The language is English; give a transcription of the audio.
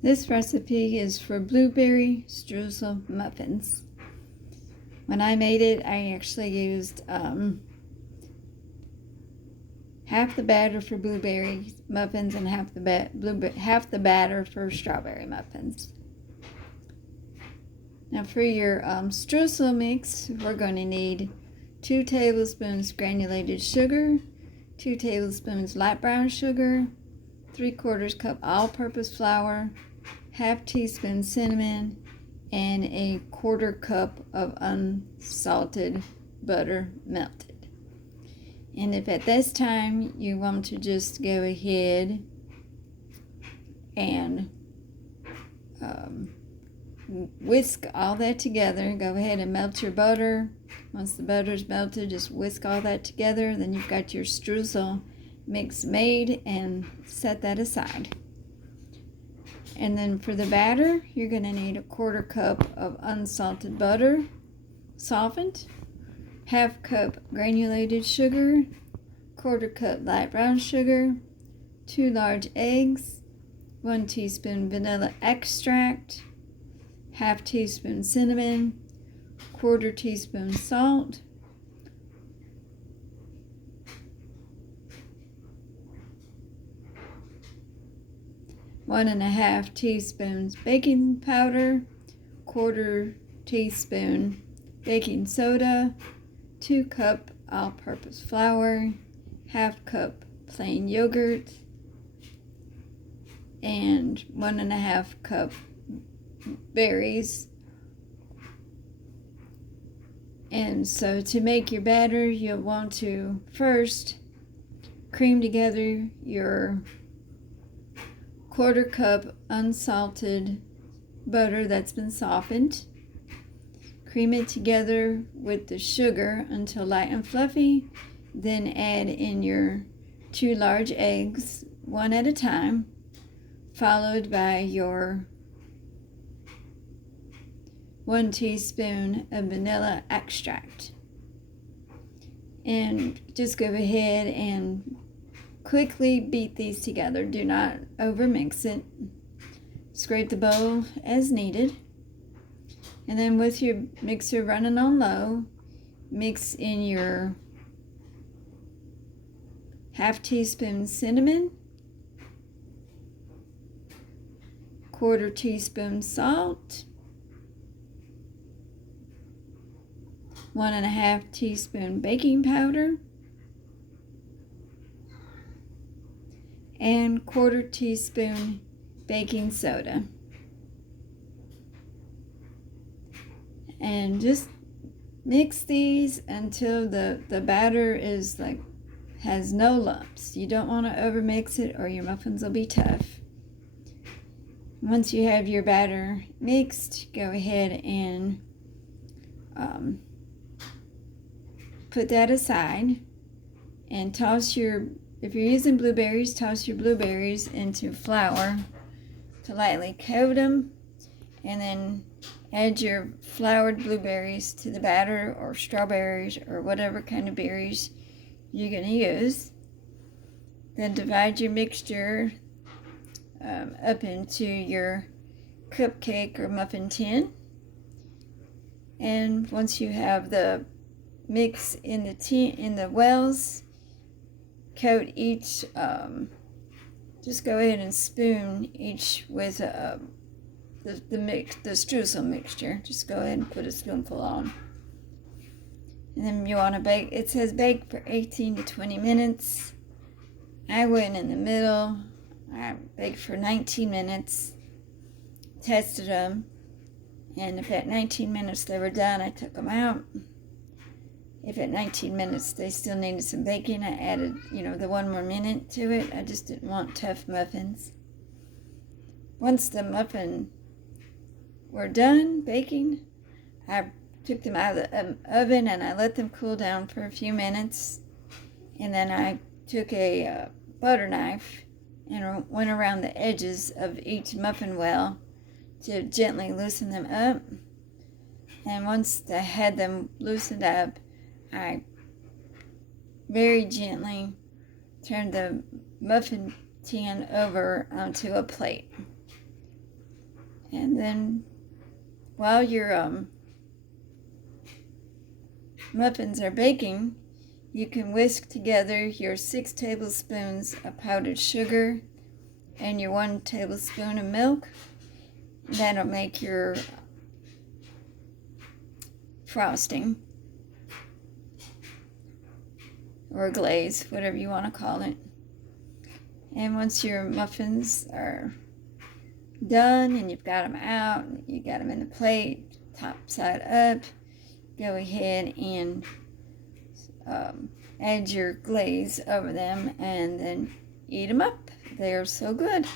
This recipe is for blueberry streusel muffins. When I made it, I actually used half the batter for blueberry muffins and half the batter for strawberry muffins. Now for your streusel mix, we're going to need 2 tablespoons granulated sugar, 2 tablespoons light brown sugar, 3/4 cup all-purpose flour, half teaspoon cinnamon, and 1/4 cup of unsalted butter melted. And if at this time you want to just go ahead and whisk all that together, go ahead and melt your butter. Once the butter is melted, just whisk all that together. Then you've got your streusel mix made, and set that aside. And then for the batter, you're going to need 1/4 cup of unsalted butter, softened, half cup granulated sugar, 1/4 cup light brown sugar, 2 large eggs, 1 teaspoon vanilla extract, half teaspoon cinnamon, 1/4 teaspoon salt, 1½ teaspoons baking powder, 1/4 teaspoon baking soda, 2 cup all-purpose flour, half cup plain yogurt, and 1½ cup berries. And so to make your batter, you'll want to first cream together your 1/4 cup unsalted butter that's been softened. Cream it together with the sugar until light and fluffy. Then add in your 2 large eggs, one at a time, followed by your 1 teaspoon of vanilla extract. And just go ahead and quickly beat these together. Do not overmix it. Scrape the bowl as needed. And then with your mixer running on low, mix in your half teaspoon cinnamon, 1/4 teaspoon salt, 1½ teaspoon baking powder, and 1/4 teaspoon baking soda. And just mix these until the batter is has no lumps. You don't want to overmix it or your muffins will be tough. Once you have your batter mixed, go ahead and put that aside and if you're using blueberries, toss your blueberries into flour to lightly coat them, and then add your floured blueberries to the batter, or strawberries, or whatever kind of berries you're going to use. Then divide your mixture up into your cupcake or muffin tin. And once you have the mix in the wells, coat each, just go ahead and spoon each with the streusel mixture. Just go ahead and put a spoonful on. And then you want to bake. It says bake for 18 to 20 minutes. I went in the middle. I baked for 19 minutes. Tested them. And if at 19 minutes they were done, I took them out. If at 19 minutes they still needed some baking, I added, the 1 more minute to it. I just didn't want tough muffins. Once the muffin were done baking, I took them out of the oven and I let them cool down for a few minutes. And then I took a butter knife and went around the edges of each muffin well to gently loosen them up. And once I had them loosened up, I very gently turned the muffin tin over onto a plate. And then while your muffins are baking, you can whisk together your 6 tablespoons of powdered sugar and your 1 tablespoon of milk. That'll make your frosting or glaze, whatever you want to call it. And once your muffins are done and you've got them out, you got them in the plate, top side up, go ahead and add your glaze over them and then eat them up. They're so good.